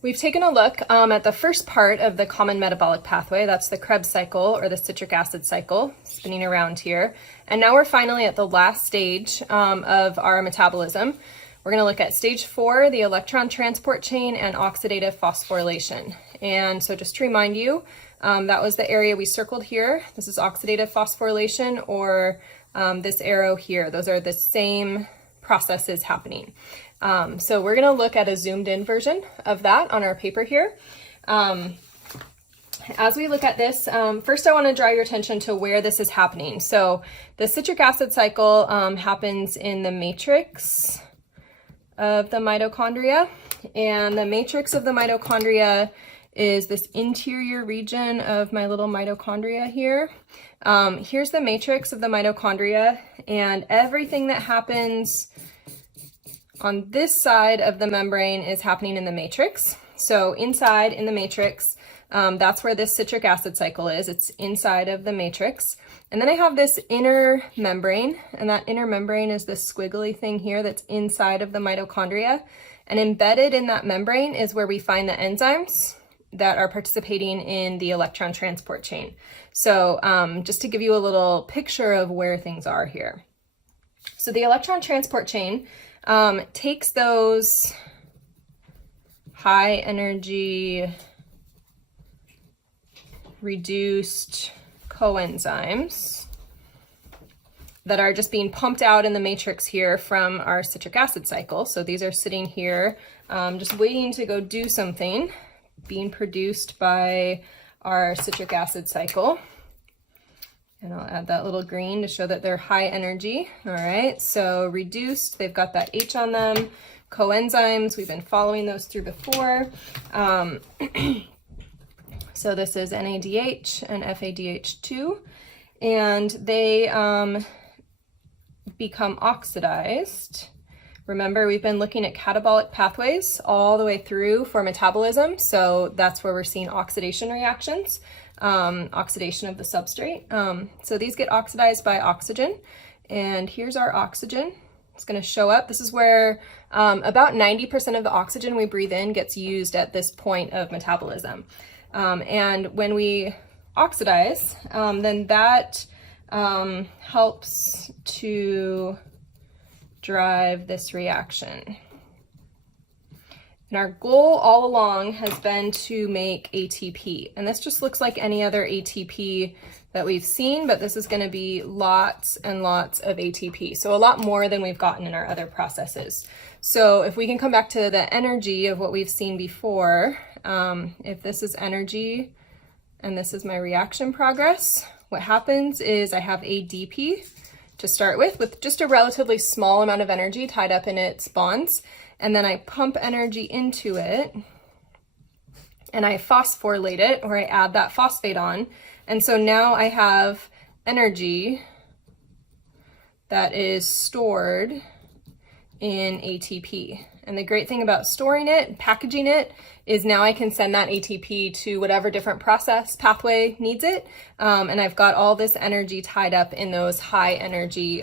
We've taken a look at the first part of the common metabolic pathway. That's the Krebs cycle, or the citric acid cycle, spinning around here. And now we're finally at the last stage of our metabolism. We're going to look at stage 4, the electron transport chain, and oxidative phosphorylation. And so just to remind you, that was the area we circled here. This is oxidative phosphorylation, or this arrow here. Those are the same processes happening. So we're going to look at a zoomed in version of that on our paper here. As we look at this, first I want to draw your attention to where this is happening. So the citric acid cycle happens in the matrix of the mitochondria, and the matrix of the mitochondria is this interior region of my little mitochondria here. Here's the matrix of the mitochondria, and everything that happens on this side of the membrane is happening in the matrix. So inside in the matrix, that's where this citric acid cycle is. It's inside of the matrix. And then I have this inner membrane, and that inner membrane is this squiggly thing here that's inside of the mitochondria. And embedded in that membrane is where we find the enzymes that are participating in the electron transport chain. So just to give you a little picture of where things are here. So the electron transport chain takes those high energy reduced coenzymes that are just being pumped out in the matrix here from our citric acid cycle. So these are sitting here just waiting to go do something, being produced by our citric acid cycle. And I'll add that little green to show that they're high energy. All right, so reduced, they've got that H on them. Coenzymes, we've been following those through before. So this is NADH and FADH2, and they become oxidized. Remember, we've been looking at catabolic pathways all the way through for metabolism, so that's where we're seeing oxidation reactions. Oxidation of the substrate. So these get oxidized by oxygen, and here's our oxygen. It's going to show up. This is where about 90% of the oxygen we breathe in gets used at this point of metabolism. And when we oxidize, then that helps to drive this reaction. And our goal all along has been to make ATP. And this just looks like any other ATP that we've seen, but this is going to be lots and lots of ATP. So a lot more than we've gotten in our other processes. So if we can come back to the energy of what we've seen before, if this is energy and this is my reaction progress, what happens is I have ADP to start with just a relatively small amount of energy tied up in its bonds. And then I pump energy into it and I phosphorylate it, or I add that phosphate on. And so now I have energy that is stored in ATP. And the great thing about storing it, packaging it, is now I can send that ATP to whatever different process pathway needs it. And I've got all this energy tied up in those high energy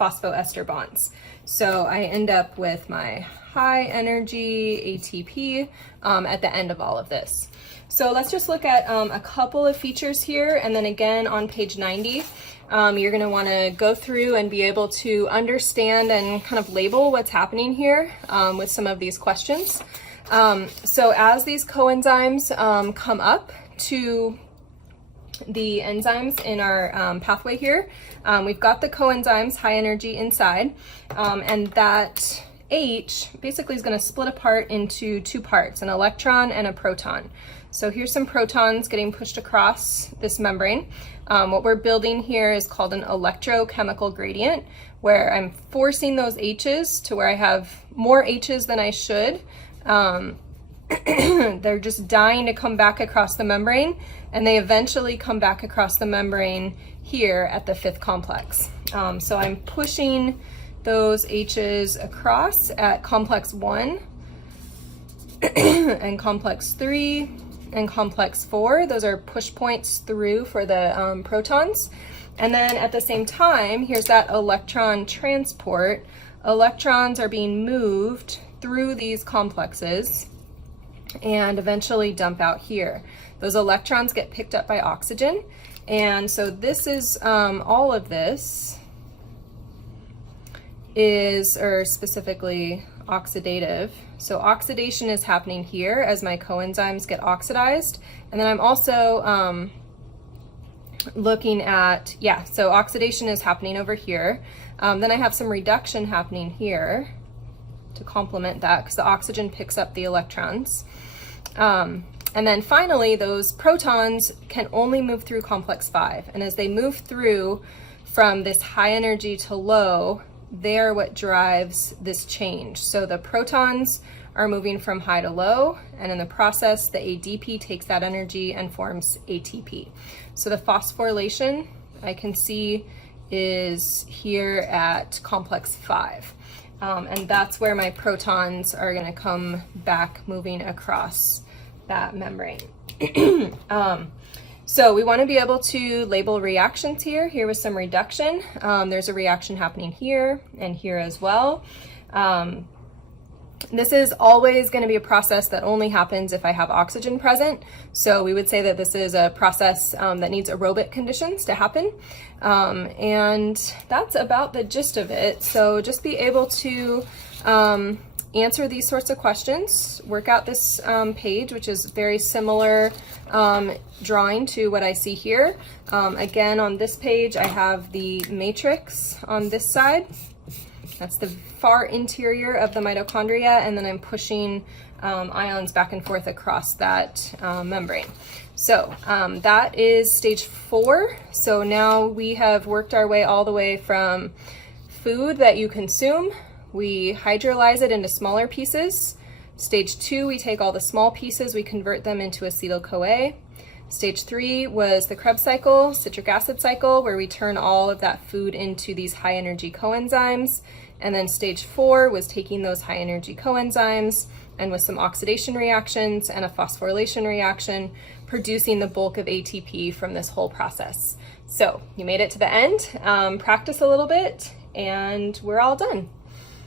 phosphoester bonds. So I end up with my high energy ATP at the end of all of this. So let's just look at a couple of features here, and then again on page 90, you're going to want to go through and be able to understand and kind of label what's happening here with some of these questions. So as these coenzymes come up to the enzymes in our pathway here, we've got the coenzymes high energy inside, and that H basically is going to split apart into two parts, an electron and a proton. So here's some protons getting pushed across this membrane. What we're building here is called an electrochemical gradient, where I'm forcing those H's to where I have more H's than I should. They're just dying to come back across the membrane, and they eventually come back across the membrane here at the 5th complex. So I'm pushing those H's across at complex 1 and complex 3 and complex 4. Those are push points through for the protons. And then at the same time, here's that electron transport. Electrons are being moved through these complexes and eventually dump out here. Those electrons get picked up by oxygen, and so this is all of this is, or specifically oxidative. So oxidation is happening here as my coenzymes get oxidized, and then I'm also looking at, yeah, so oxidation is happening over here. Then I have some reduction happening here to complement that because the oxygen picks up the electrons. And then finally, those protons can only move through complex 5. And as they move through from this high energy to low, they're what drives this change. So the protons are moving from high to low, and in the process, the ADP takes that energy and forms ATP. So the phosphorylation I can see is here at complex 5. And that's where my protons are going to come back moving across that membrane. So we want to be able to label reactions here. Here was some reduction. There's a reaction happening here and here as well. This is always going to be a process that only happens if I have oxygen present. So we would say that this is a process that needs aerobic conditions to happen. And that's about the gist of it. So just be able to answer these sorts of questions, work out this page, which is very similar drawing to what I see here. Again, on this page, I have the matrix on this side. That's the far interior of the mitochondria, and then I'm pushing ions back and forth across that membrane. So that is stage 4. So now we have worked our way all the way from food that you consume. We hydrolyze it into smaller pieces. Stage 2, we take all the small pieces, we convert them into acetyl-CoA. Stage 3 was the Krebs cycle, citric acid cycle, where we turn all of that food into these high energy coenzymes. And then stage 4 was taking those high energy coenzymes and with some oxidation reactions and a phosphorylation reaction, producing the bulk of ATP from this whole process. So you made it to the end. Practice a little bit and we're all done.